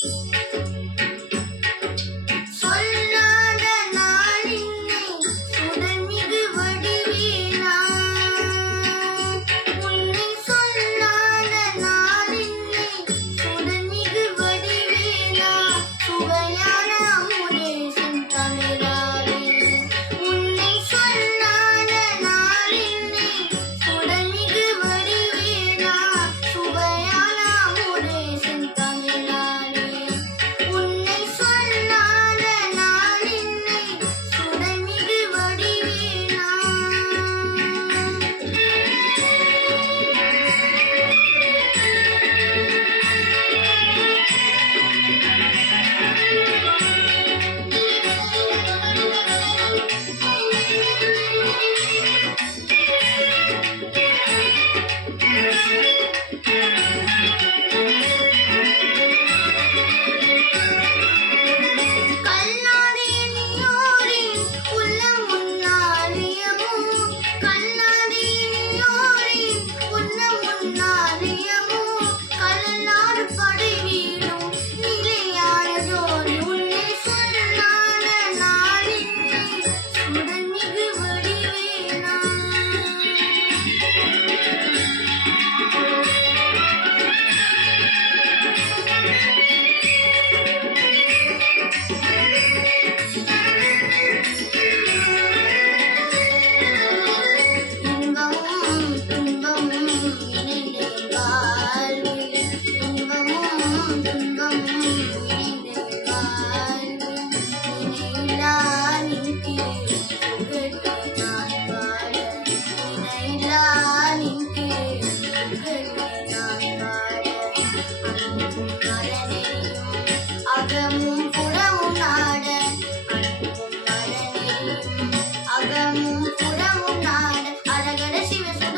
Thank you. துன்பமும் துன்பமும் இணைந்து வாழ்